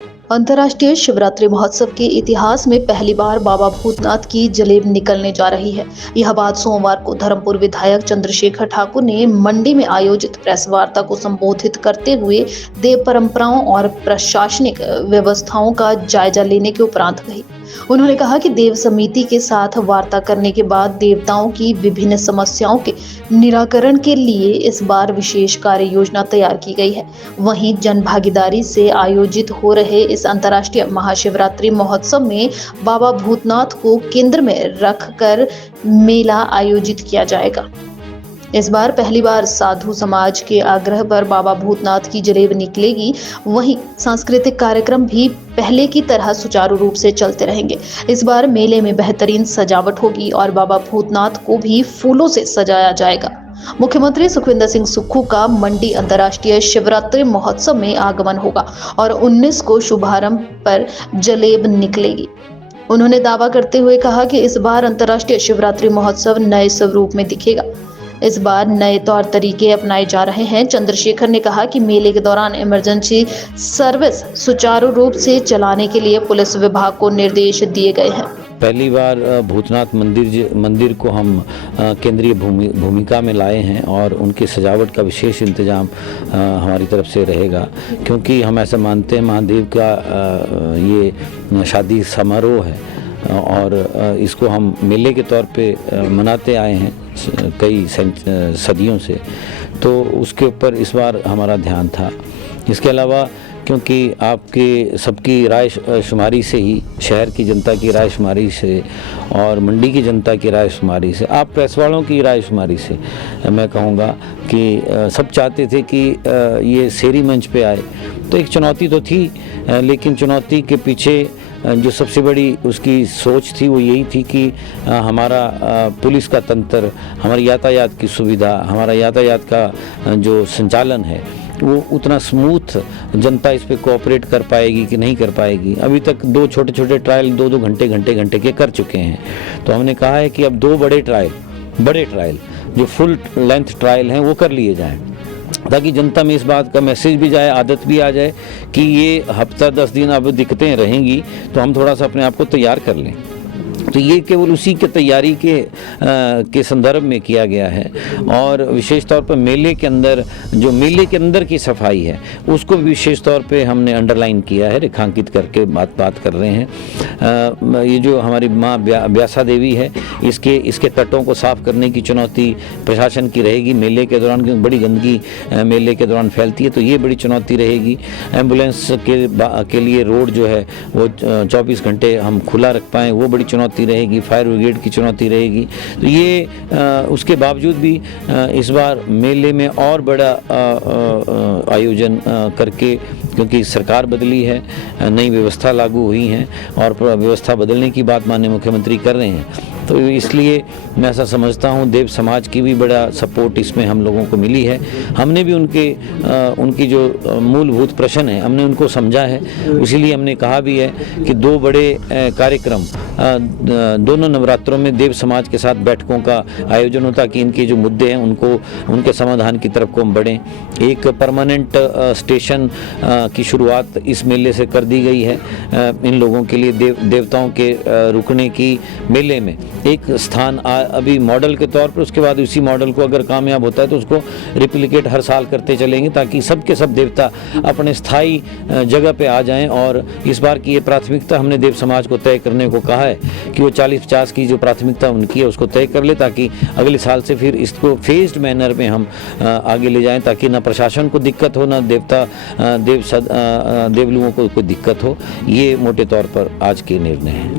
अंतर्राष्ट्रीय शिवरात्रि महोत्सव के इतिहास में पहली बार बाबा भूतनाथ की जलेब निकलने जा रही है। यह बात सोमवार को धर्मपुर विधायक चंद्रशेखर ठाकुर ने मंडी में आयोजित प्रेस वार्ता को संबोधित करते हुए देव परंपराओं और प्रशासनिक व्यवस्थाओं का जायजा लेने के उपरांत कही। उन्होंने कहा कि देव समिति के साथ वार्ता करने के बाद देवताओं की विभिन्न समस्याओं के निराकरण के लिए इस बार विशेष कार्य योजना तैयार की गई है। वहीं जन भागीदारी से आयोजित हो रहे इस अंतर्राष्ट्रीय महाशिवरात्रि महोत्सव में बाबा भूतनाथ को केंद्र में रखकर मेला आयोजित किया जाएगा। इस बार पहली बार साधु समाज के आग्रह पर बाबा भूतनाथ की जलेब निकलेगी। वहीं सांस्कृतिक कार्यक्रम भी पहले की तरह सुचारू रूप से चलते रहेंगे। इस बार मेले में बेहतरीन सजावट होगी और बाबा भूतनाथ को भी फूलों से सजाया जाएगा। मुख्यमंत्री सुखविंदर सिंह सुक्खू का मंडी अंतर्राष्ट्रीय शिवरात्रि महोत्सव में आगमन होगा और 19 को शुभारंभ पर जलेब निकलेगी। उन्होंने दावा करते हुए कहा कि इस बार अंतर्राष्ट्रीय शिवरात्रि महोत्सव नए स्वरूप में दिखेगा। इस बार नए तौर तरीके अपनाए जा रहे हैं। चंद्रशेखर ने कहा कि मेले के दौरान इमरजेंसी सर्विस सुचारू रूप से चलाने के लिए पुलिस विभाग को निर्देश दिए गए हैं। पहली बार भूतनाथ मंदिर को हम केंद्रीय भूमिका में लाए हैं और उनकी सजावट का विशेष इंतजाम हमारी तरफ से रहेगा, क्योंकि हम ऐसा मानते हैं महादेव का ये शादी समारोह है और इसको हम मेले के तौर पे मनाते आए हैं कई सदियों से, तो उसके ऊपर इस बार हमारा ध्यान था। इसके अलावा क्योंकि आपके सबकी राय शुमारी से ही, शहर की जनता की राय शुमारी से और मंडी की जनता की राय शुमारी से, आप प्रेस वालों की राय शुमारी से मैं कहूँगा कि सब चाहते थे कि ये शेरी मंच पे आए। तो एक चुनौती तो थी, लेकिन चुनौती के पीछे जो सबसे बड़ी उसकी सोच थी वो यही थी कि हमारा पुलिस का तंत्र, हमारी यातायात की सुविधा, हमारा यातायात का जो संचालन है वो उतना स्मूथ जनता इस पे कोऑपरेट कर पाएगी कि नहीं कर पाएगी। अभी तक 2 छोटे ट्रायल 2-2 घंटे के कर चुके हैं। तो हमने कहा है कि अब 2 बड़े ट्रायल जो फुल लेंथ ट्रायल हैं वो कर लिए जाएं, ताकि जनता में इस बात का मैसेज भी जाए, आदत भी आ जाए कि ये हफ्ता 10 दिन अब दिक्कतें रहेंगी तो हम थोड़ा सा अपने आप को तैयार कर लें। तो ये केवल उसी के तैयारी के संदर्भ में किया गया है। और विशेष तौर पर मेले के अंदर की सफाई है उसको विशेष तौर पे हमने अंडरलाइन किया है, रेखांकित करके बात कर रहे हैं। ये जो हमारी माँ ब्यासा देवी है, इसके तटों को साफ करने की चुनौती प्रशासन की रहेगी मेले के दौरान, क्योंकि बड़ी गंदगी मेले के दौरान फैलती है, तो ये बड़ी चुनौती रहेगी। एम्बुलेंस के लिए रोड जो है वो 24 घंटे हम खुला रख पाएँ, वो बड़ी चुनौती रहेगी। फायर ब्रिगेड की चुनौती रहेगी। तो ये उसके बावजूद भी इस बार मेले में और बड़ा आयोजन करके, क्योंकि सरकार बदली है, नई व्यवस्था लागू हुई है और व्यवस्था बदलने की बात माननीय मुख्यमंत्री कर रहे हैं, तो इसलिए मैं ऐसा समझता हूँ देव समाज की भी बड़ा सपोर्ट इसमें हम लोगों को मिली है। हमने भी उनकी जो मूलभूत प्रश्न है हमने उनको समझा है, इसीलिए हमने कहा भी है कि 2 बड़े कार्यक्रम दोनों नवरात्रों में देव समाज के साथ बैठकों का आयोजन होता, कि इनके जो मुद्दे हैं उनके समाधान की तरफ को हम बढ़ें। एक परमानेंट स्टेशन की शुरुआत इस मेले से कर दी गई है। इन लोगों के लिए देवताओं के रुकने की मेले में एक स्थान अभी मॉडल के तौर पर, उसके बाद उसी मॉडल को अगर कामयाब होता है तो उसको रिप्लिकेट हर साल करते चलेंगे, ताकि सब के सब देवता अपने स्थायी जगह पे आ जाएं। और इस बार की ये प्राथमिकता हमने देव समाज को तय करने को कहा है कि वो 40-50 की जो प्राथमिकता उनकी है उसको तय कर ले, ताकि अगले साल से फिर इसको फेज्ड मैनर में हम आगे ले जाएं, ताकि ना प्रशासन को दिक्कत हो, ना देवलुओं को कोई दिक्कत हो। ये मोटे तौर पर आज के निर्णय हैं।